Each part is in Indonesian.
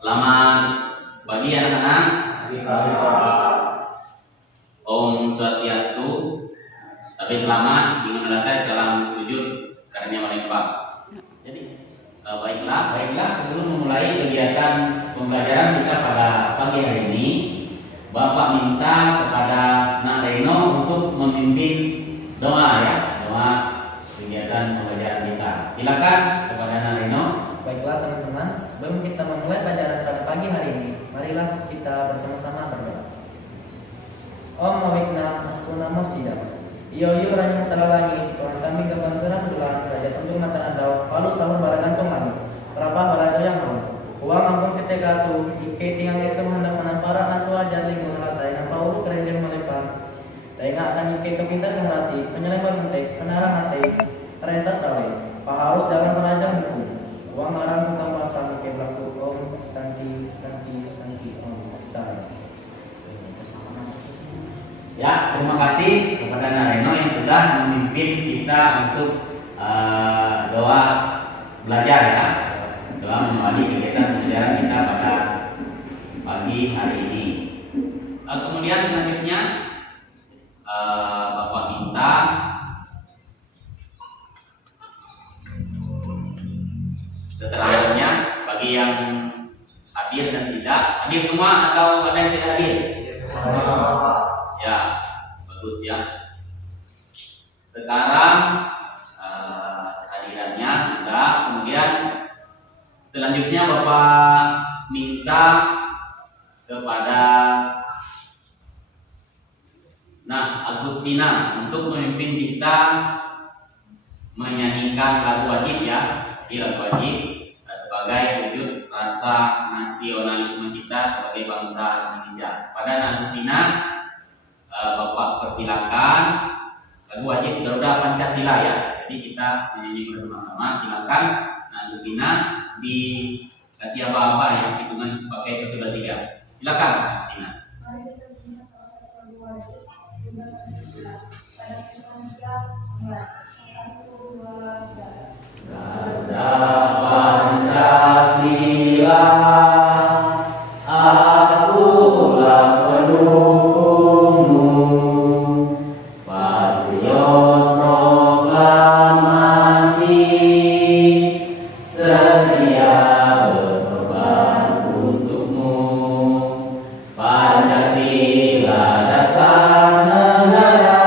Selamat pagi anak-anak. Om Swastiastu. Tapi selamat dimulai salam sujud karena Malempa. Jadi baiklah sebelum memulai kegiatan pembelajaran kita pada pagi hari ini, Bapak minta kepada Nak Reno untuk memimpin doa kegiatan pembelajaran kita. Silakan kepada Nak Reno. Baiklah teman-teman, sebelum kita memulai pelajaran pada pagi hari ini, marilah kita bersama-sama berdoa. Om Mawikna Astuna Masida Iyo Ranya Talalagi Tuhan kami kebanturan bulan Raja Tuntung Mata Andau Palu Sahur Baragan Tomani Berapa barajo yang mau Uang ampun ketika tu Ike tinggal esem hendak menampara Nantu ajar lingkungan latai Nampak ulu kerenjang melepan Tainga akan Ike kepintar keharati Penyelembar mentek Penarang hati Rentas rawe Pak harus jangan menajam hukum Uang arang tentang pasang Ike berlaku Om Santi Om Sari. Ya, terima kasih kepada Nak Reno yang sudah memimpin kita untuk doa belajar ya. Doa mengawali kegiatan pembelajaran kita pada pagi hari ini. Kemudian selanjutnya Bapak minta keterangannya bagi yang hadir dan tidak hadir semua atau ada yang tidak hadir? Ya, bagus ya. Sekarang hadirannya sudah. Kemudian selanjutnya Bapak minta kepada Nak Agustina untuk memimpin kita menyanyikan lagu wajib ya. Di lagu wajib sebagai wujud rasa nasionalisme kita sebagai bangsa Indonesia. Pada Nak Agustina, Bapak persilakan lagu wajib Garuda Pancasila ya. Jadi kita menyanyi bersama-sama. Silakan Nak Agustina dikasih apa-apa ya, hitungan pakai 1, 2, 3. Silakan Nak Agustina. Garuda Pancasila, akulah pendukungmu, patriot proklamasi, sedia berkorban untukmu. Pancasila dasar negara,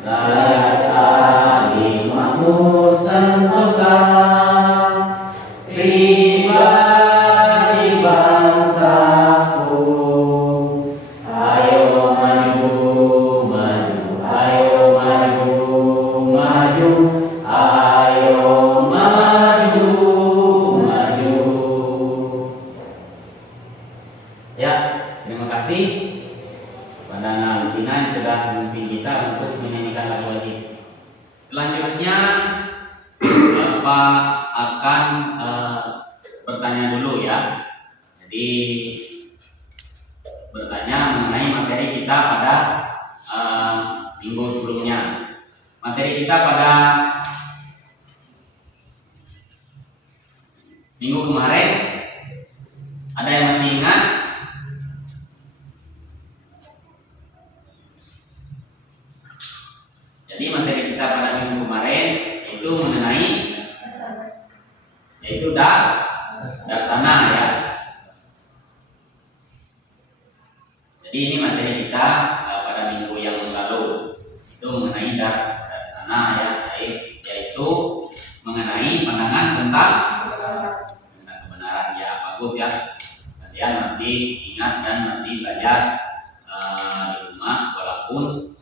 rakyat adil makmur sentosa, pribadi bangsaku. Ayo maju, maju, ayo maju, maju, ayo maju, maju. Ya, terima kasih kepada Nak Agustina yang sudah memimpin kita untuk menyanyikan lagu wajib. Selanjutnya Bapak akan bertanya dulu ya. Jadi bertanya mengenai materi kita pada minggu sebelumnya. Materi kita pada minggu kemarin, ada yang masih ingat? Jadi materi kita pada minggu kemarin itu mengenai yaitu darsana ya. Jadi ini materi kita pada minggu yang lalu itu mengenai darsana ya, yaitu mengenai pandangan tentang kebenaran ya. Bagus ya, kalian masih ingat dan masih belajar di rumah walaupun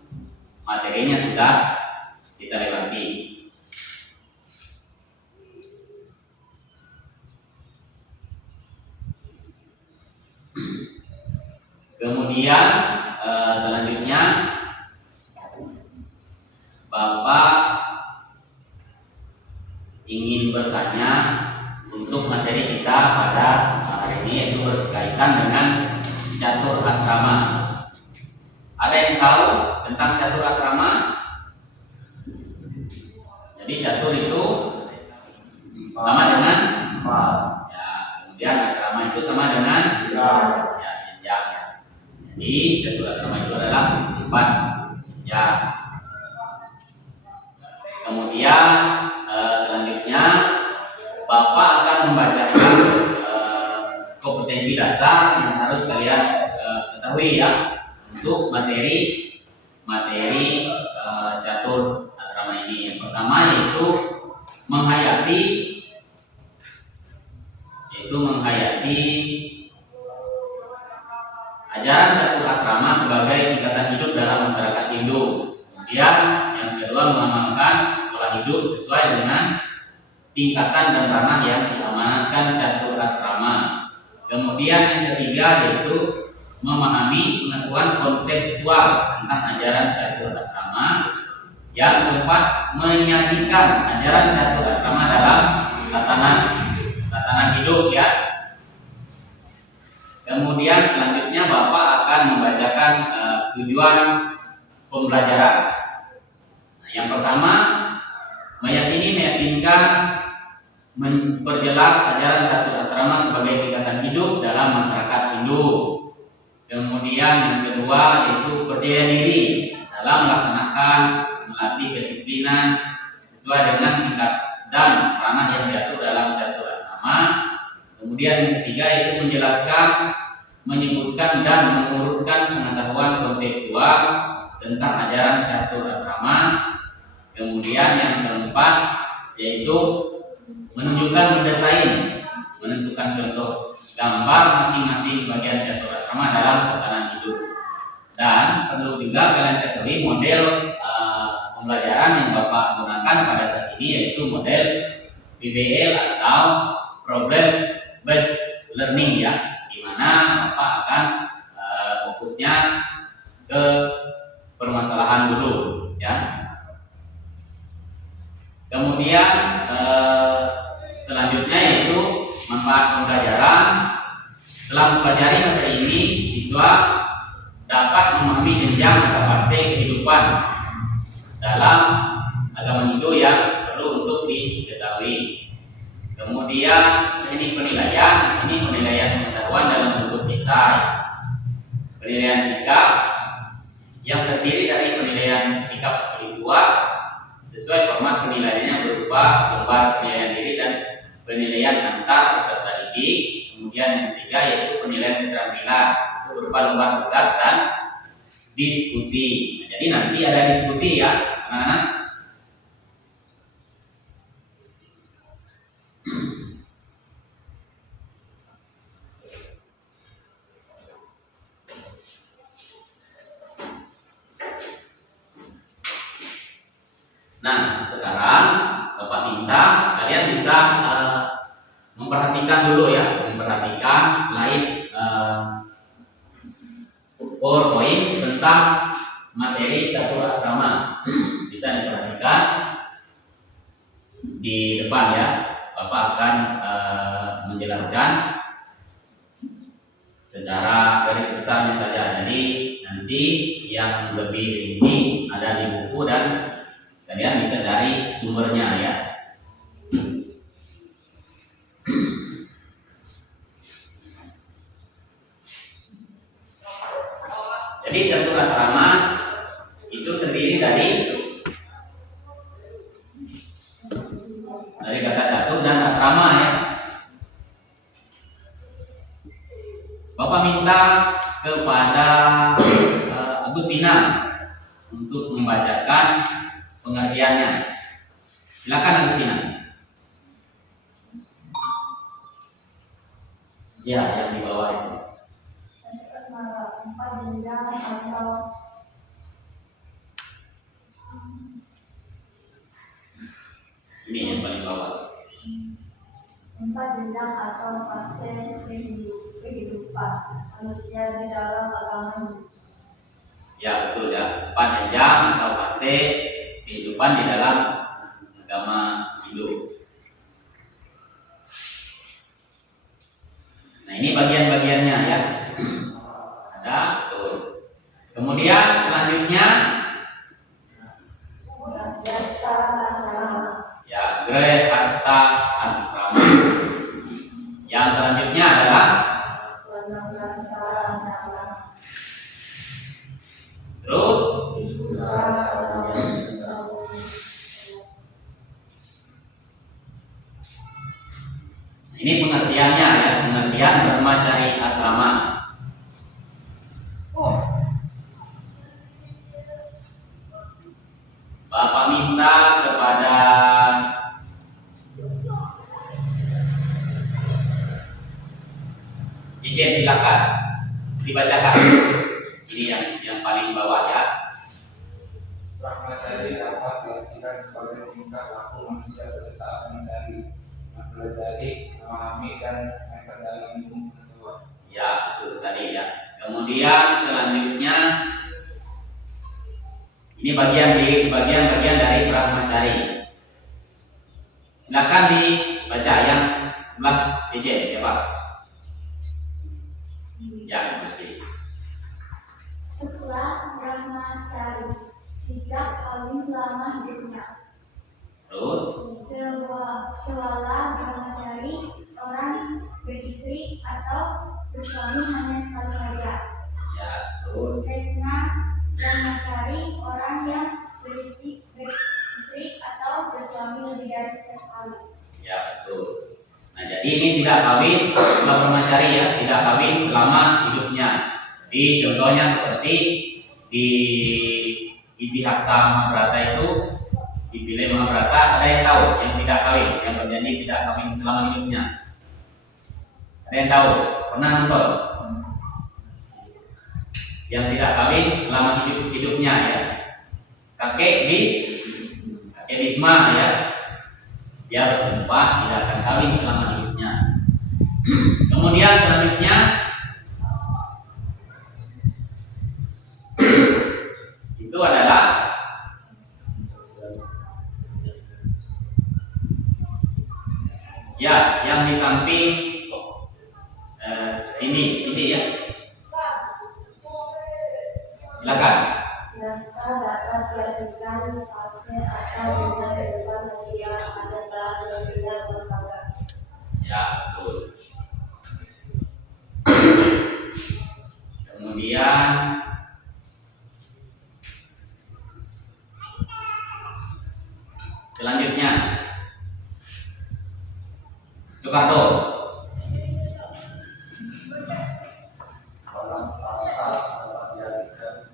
materinya sudah kita lewati. Kemudian selanjutnya Bapak ingin bertanya untuk materi kita pada hari ini, yaitu berkaitan dengan catur asrama. Ada yang tahu tentang catur asrama? Jadi catur itu sama dengan 4. Kemudian asrama itu sama dengan ya, jenjang ya. Jadi catur asrama itu adalah 4 ya. Kemudian selanjutnya Bapak akan membacakan kompetensi dasar yang harus kalian ketahui ya untuk materi catur asrama ini. Yang pertama yaitu menghayati ajaran catur asrama sebagai tingkatan hidup dalam masyarakat Hindu. Kemudian yang kedua mengamalkan pola hidup sesuai dengan tingkatan dan ranah yang diamanatkan catur asrama. Kemudian yang ketiga yaitu memahami pengetahuan konseptual tentang ajaran catur asrama. Yang keempat menyajikan ajaran catur asrama dalam tatanan hidup ya. Kemudian selanjutnya Bapak akan membacakan tujuan pembelajaran. Nah, yang pertama meyakinkan memperjelas ajaran catur asrama sebagai tingkatan hidup dalam masyarakat Hindu. Kemudian yang kedua yaitu percaya diri dalam melaksanakan melatih kedisiplinan sesuai dengan tingkat dan ranah yang diatur dalam catur asrama. Kemudian yang ketiga yaitu menjelaskan, menyebutkan dan mengurutkan pengetahuan konseptual tentang ajaran catur asrama. Kemudian yang keempat yaitu menunjukkan mendesain, menentukan contoh gambar masing-masing bagian catur asrama dalam tatanan hidup. Dan perlu juga kalian ketahui model pembelajaran yang Bapak gunakan pada saat ini yaitu model PBL atau Problem Based Learning ya, di mana Bapak akan fokusnya ke permasalahan dulu ya. Kemudian selanjutnya yaitu manfaat pembelajaran. Setelah mempelajari materi ini, siswa dapat memahami jenjang atau fase kehidupan dalam agama Hindu yang perlu untuk diketahui. Kemudian teknik penilaian, ini penilaian pengetahuan dalam bentuk esai. Penilaian sikap yang terdiri dari penilaian sikap spiritual sesuai format penilaiannya berupa lembar penilaian diri dan penilaian antar peserta didik. Kemudian yang ketiga yaitu penilaian keterampilan, itu berupa lembar tugas dan diskusi. Nah, jadi nanti ada diskusi ya, anak-anak. Nah, sekarang Bapak minta kalian bisa memperhatikan dulu ya, memperhatikan slide PowerPoint tentang materi catur asrama. Bisa diperhatikan di depan ya. Bapak akan menjelaskan secara garis besarnya saja. Jadi nanti yang lebih rinci ada di buku dan kalian bisa cari sumbernya ya. Jadi catur asrama itu terdiri dari kata catur dan asrama ya. Bapak minta kepada Agustina untuk membacakan pengertiannya. Silakan Agustina. Ya, yang di bawah itu. Empat jenjang atau ini yang paling bawah. 4 jenjang atau fase kehidupan manusia di dalam agama Hindu. Ya betul ya, 4 jenjang atau fase kehidupan di dalam agama Hindu. Nah ini bagian-bagiannya ya. Ada tuh. Kemudian selanjutnya Grehasta asrama. ya Grehasta asrama. Yang selanjutnya adalah terus ini pengertiannya ya, pengertian brahmacari asrama. Bapak minta kepada Ijen, silakan dibacakan. Ini yang paling bawah ya. Brahmacari dapat diartikan sebagai tingkah laku manusia pada saat mencari, mempelajari, memahami dan memperdagangkan ilmu pengetahuan. Ya, betul sekali ya. Kemudian selanjutnya ini bagian dari brahmacari. Silakan dibaca yang sebelah Ijen, siapa? Ya, seperti Setelah brahmacari tidak kawin selama hidupnya. terus Selala brahmacari orang beristri atau bersuami hanya sekali saja. ya, terus Tresna brahmacari orang yang beristri atau bersuami lebih dari sekali. ya, betul. Nah, jadi ini tidak kawin selama brahmacari ya, tidak kawin selama hidupnya. Jadi contohnya seperti di Itihasa Mahabharata itu, di Bile Mahabharata ada yang tahu yang tidak kawin, yang berjanji tidak kawin selama hidupnya. Ada yang tahu? Pernah nonton? Yang tidak kawin selama hidupnya ya. Kakek Bisma ya. Dia bersumpah tidak akan kawin selama hidupnya. Kemudian selanjutnya itu adalah ya yang di samping sini ya. Silakan. Yasta dapat diartikan fase atau benda kehidupan manusia pada saat berbeda berbagai. Ya, betul. Kemudian selanjutnya Soekarno. Dalam pasal dapat diartikan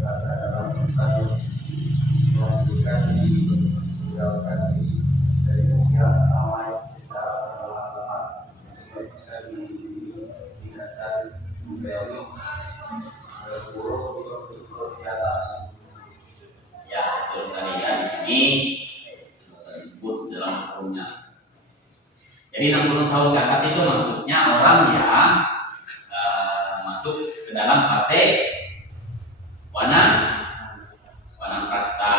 berada dalam hutan memastikan diri, meninggalkan diri dari dunia ramai secara perlahan-lahan, bisa dilihatkan dari berburuk berturut di atas. Ya, betul sekali ya. Ini bisa disebut dalam hukumnya. Jadi 60 tahun ke atas itu maksudnya orang yang masuk ke dalam fase Wanaprastha.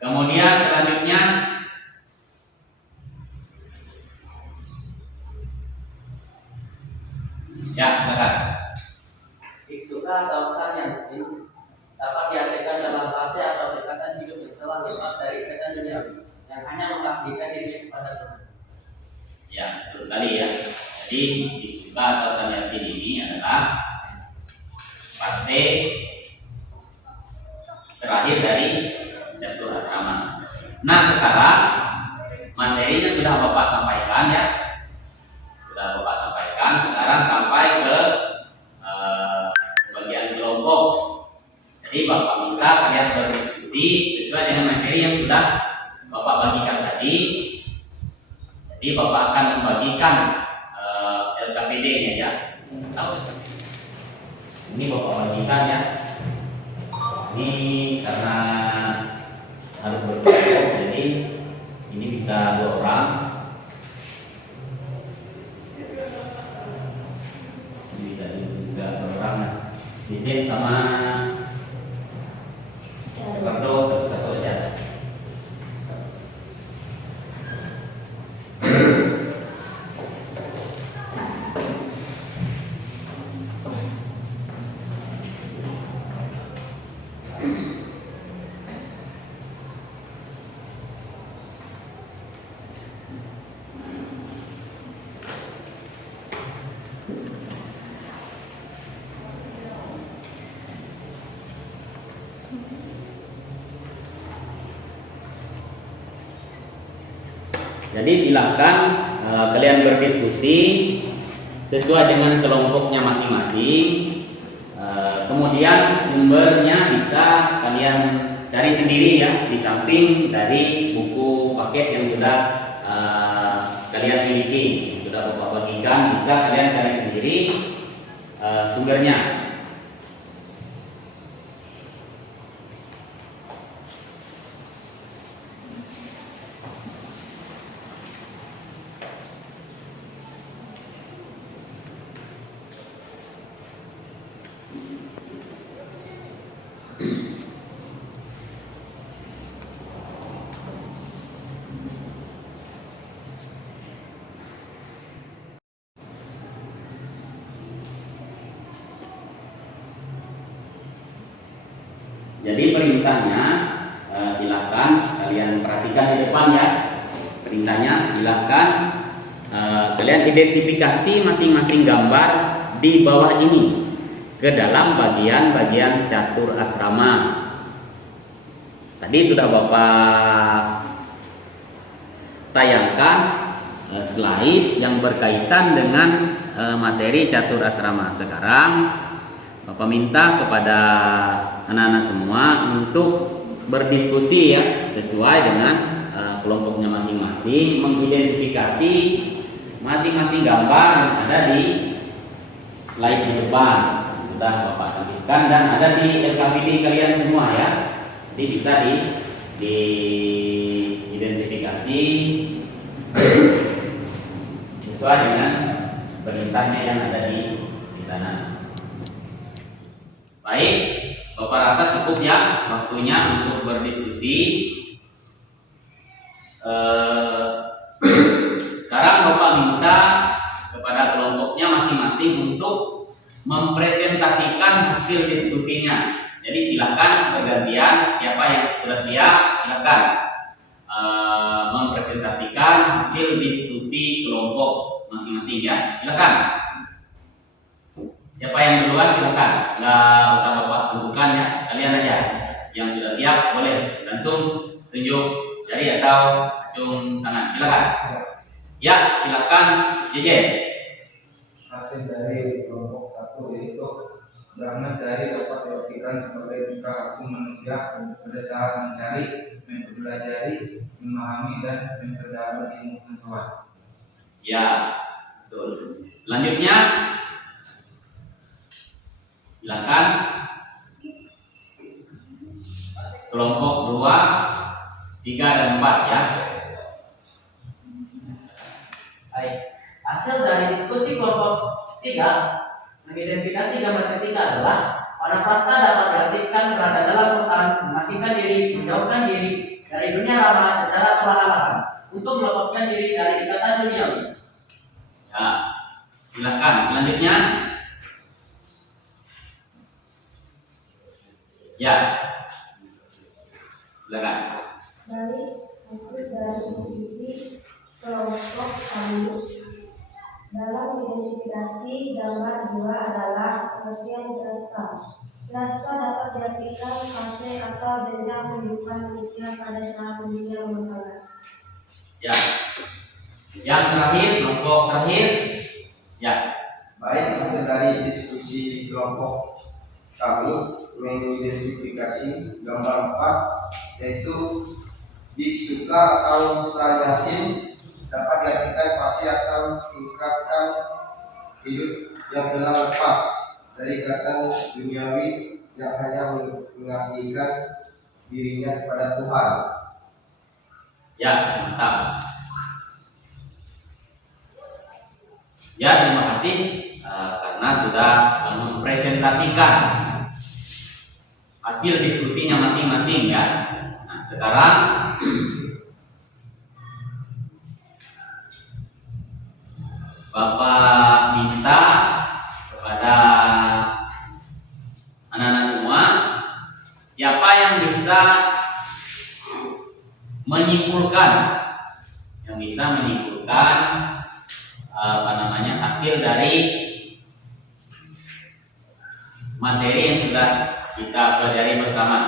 Kemudian selanjutnya ya, silakan. Biksuka atau sannyasi dapat diartikan dalam fase atau ikatan hidup yang telah lepas dari ikatan duniawi yang hanya mengabdikan dirinya kepada Tuhan. Ya, betul sekali ya. Jadi biksuka atau sannyasi ini adalah fase terakhir dari jatuh asrama. Nah, sekarang materinya sudah Bapak sampaikan ya. Sudah Bapak sampaikan. Sekarang sampai ke bagian kelompok. Jadi Bapak minta kalian berdiskusi sesuai dengan materi yang sudah Bapak bagikan tadi. Jadi Bapak akan membagikan LKPD-nya ya. Tahu? Ini Bapak bagikan ya. Ini karena harus berkelompok, jadi ini bisa 2 orang. Ini bisa juga 2 orang. Nah, Didin sama Soekarno satu-satu aja. Jadi silakan kalian berdiskusi sesuai dengan kelompoknya masing-masing. Kemudian sumbernya bisa kalian cari sendiri ya, di samping dari buku paket yang sudah kalian miliki, sudah Bapak bagikan, bisa kalian cari sendiri sumbernya. Jadi perintahnya silakan kalian perhatikan di depan ya. Perintahnya silakan kalian identifikasi masing-masing gambar di bawah ini ke dalam bagian-bagian catur asrama. Tadi sudah Bapak tayangkan slide yang berkaitan dengan materi catur asrama. Sekarang Bapak minta kepada anak-anak semua untuk berdiskusi ya, sesuai dengan kelompoknya masing-masing, mengidentifikasi masing-masing gambar yang ada di slide di depan sudah Bapak tampilkan dan ada di LKPD kalian semua ya. Jadi bisa diidentifikasi sesuai dengan perintahnya yang ada di sana. Baik, Bapak rasa cukup ya waktunya untuk berdiskusi. Sekarang Bapak minta kepada kelompoknya masing-masing untuk mempresentasikan hasil diskusinya. Jadi silakan bergantian, siapa yang sudah siap silakan mempresentasikan hasil diskusi kelompok masing-masing ya. Silakan. Siapa yang duluan silakan, nggak usah Bapak tentukan ya, kalian aja yang sudah siap boleh langsung tunjuk jari atau acung tangan, silakan. Ya, silakan JJ. Hasil dari kelompok 1 yaitu Brahma Jari dapat diartikan sebagai tingkah laku manusia pada saat mencari, mempelajari, memahami dan memperdalam ilmu pengetahuan. Ya, betul. Selanjutnya silakan kelompok 2, 3 dan 4 ya. Baik, hasil dari diskusi kelompok 3 mengidentifikasi gambar ketiga adalah pada prasta dapat diartikan berada dalam hutan, mengasingkan diri, menjauhkan diri dari dunia lama secara perlahan-lahan untuk melepaskan diri dari ikatan duniawi. Ya, silakan selanjutnya. Ya, silakan. Dari hasil dari diskusi kelompok kami dalam identifikasi gambar 2 adalah pengertian drasta. Drasta dapat diartikan fase atau jenjang kehidupan manusia pada saat dunia berkembang. Ya, yang terakhir kelompok terakhir. Ya, Baik, hasil dari diskusi kelompok kami mengidentifikasi gambar 4 yaitu biksuka atau sanyasin dapat diartikan fase atau tingkatan hidup yang telah lepas dari ikatan duniawi yang hanya mengabdikan dirinya kepada Tuhan. ya, mantap. Ya, terima kasih karena sudah mempresentasikan hasil diskusinya masing-masing ya. Nah, sekarang Bapak minta kepada anak-anak semua, siapa yang bisa menyimpulkan, hasil dari materi yang sudah kita pelajari bersama.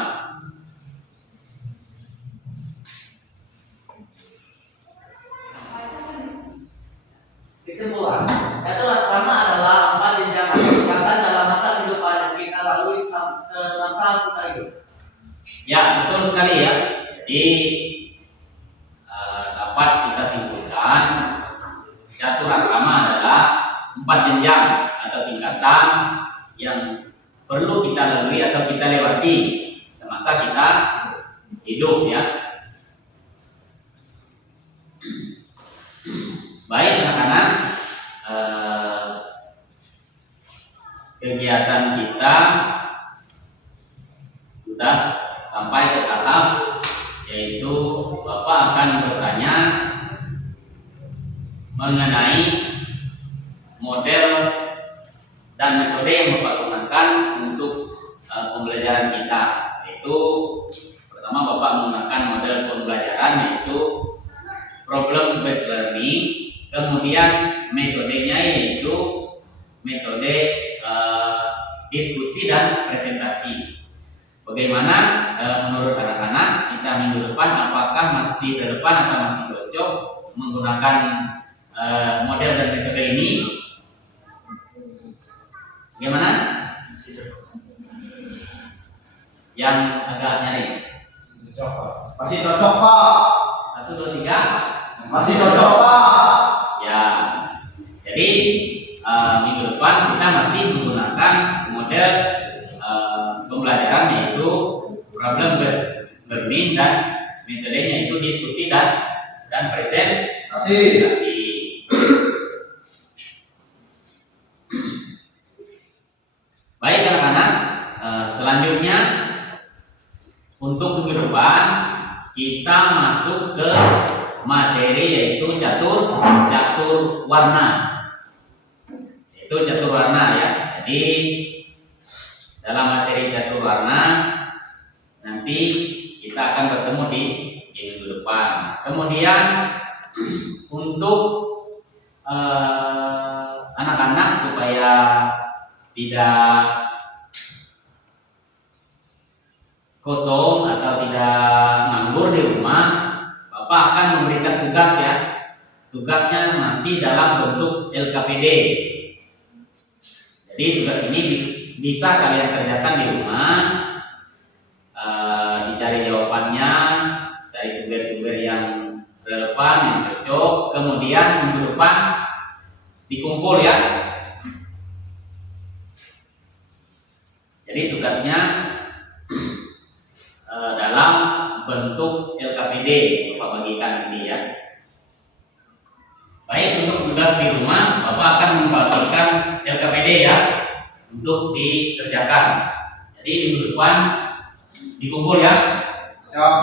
Kesimpulan, catur asrama adalah 4 jenjang atau tingkatan dalam masa kehidupan yang kita lalui semasa kita hidup. Ya, betul sekali ya. Jadi dapat kita simpulkan catur asrama adalah 4 jenjang atau tingkatan yang perlu kita lalui atau kita lewati semasa kita hidup ya. Baik anak-anak, kegiatan kita sudah sampai ke tahap yaitu Bapak akan bertanya mengenai model dan metode yang Bapak gunakan untuk pembelajaran kita. Yaitu pertama Bapak menggunakan model pembelajaran yaitu problem based learning. Kemudian metodenya yaitu metode diskusi dan presentasi. Bagaimana menurut anak-anak kita minggu depan apakah masih relevan atau masih cocok menggunakan model dan metode ini? Bagaimana? Yang agak nyari? Masih cocok Pak. 1, 2, 3. Masih cocok Pak. Ya, jadi minggu depan kita masih menggunakan model pembelajaran yaitu problem based learning dan metodenya itu diskusi dan presentasi. Baik anak-anak, selanjutnya untuk minggu depan kita masuk ke materi yaitu catur warna. Itu catur warna ya. Jadi dalam materi catur warna nanti kita akan bertemu di minggu depan. Kemudian untuk anak-anak supaya tidak kosong atau tidak nganggur di rumah, Bapak akan memberikan tugas ya. Tugasnya masih dalam bentuk LKPD. Jadi tugas ini bisa kalian kerjakan di rumah, dicari jawabannya dari sumber-sumber yang relevan, yang cocok. Kemudian minggu depan dikumpul ya. Jadi tugasnya dalam bentuk LKPD Bapak bagikan nanti ya. Baik, untuk tugas di rumah Bapak akan membagikan LKPD ya untuk dikerjakan. Jadi minggu depan dikumpul ya. Siap.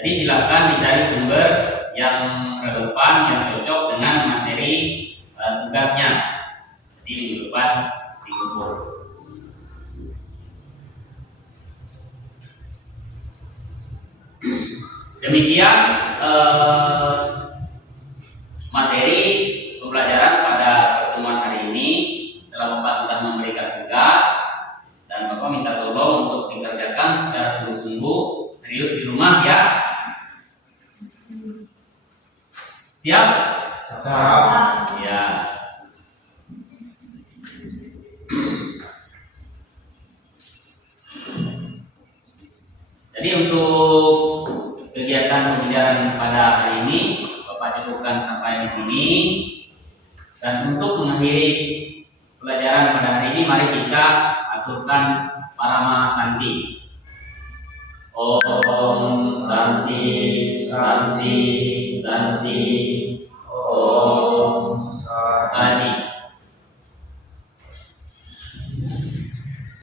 Jadi silakan dicari sumber yang relevan, yang cocok dengan materi tugasnya. Jadi minggu depan dikumpul. Demikian materi pembelajaran pada pertemuan hari ini. Setelah Bapak sudah memberikan tugas dan Bapak minta tolong untuk dikerjakan secara sungguh-sungguh, serius di rumah ya. Siap? Siap. Ya. Jadi untuk kegiatan pembelajaran pada hari ini Bapak cukupkan sampai di sini. Dan untuk mengakhiri pelajaran pada hari ini, mari kita aturkan Parama Santi. Om Santi Santi Santi